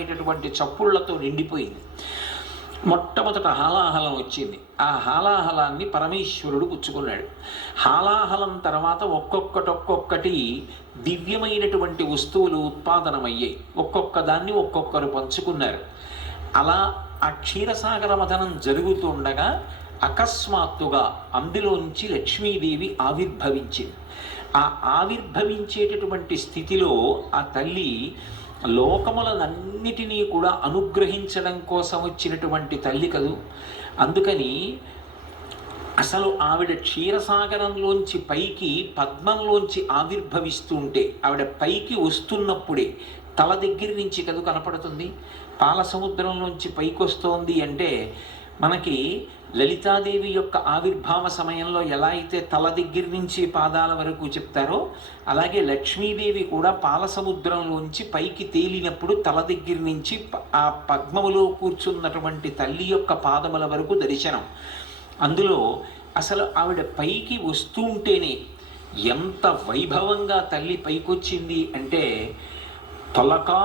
అనేటటువంటి చప్పుళ్లతో నిండిపోయింది. మొట్టమొదట హాలాహలం వచ్చింది. ఆ హాలాహలాన్ని పరమేశ్వరుడు పుచ్చుకున్నాడు. హాలాహలం తర్వాత ఒక్కొక్కటి దివ్యమైనటువంటి వస్తువులు ఉత్పాదనమయ్యాయి. ఒక్కొక్క దాన్ని ఒక్కొక్కరు పంచుకున్నారు. అలా ఆ క్షీరసాగర మథనం జరుగుతుండగా అకస్మాత్తుగా అందులోంచి లక్ష్మీదేవి ఆవిర్భవించింది. ఆ ఆవిర్భవించేటటువంటి స్థితిలో ఆ తల్లి లోకములనన్నిటినీ కూడా అనుగ్రహించడం కోసం వచ్చినటువంటి తల్లి కదూ. అందుకని అసలు ఆవిడ క్షీరసాగరంలోంచి పైకి పద్మంలోంచి ఆవిర్భవిస్తుంటే, ఆవిడ పైకి వస్తున్నప్పుడే తల దగ్గర నుంచి కదూ కనపడుతుంది. పాల సముద్రంలోంచి పైకి వస్తోంది అంటే మనకి లలితాదేవి యొక్క ఆవిర్భావ సమయంలో ఎలా అయితే తల దగ్గర నుంచి పాదాల వరకు చెప్తారో, అలాగే లక్ష్మీదేవి కూడా పాల సముద్రంలోంచి పైకి తేలినప్పుడు తల దగ్గర నుంచి ఆ పద్మములో కూర్చున్నటువంటి తల్లి యొక్క పాదముల వరకు దర్శనం. అందులో అసలు ఆవిడ పైకి వస్తుంటేనే ఎంత వైభవంగా తల్లి పైకొచ్చింది అంటే, తొలకా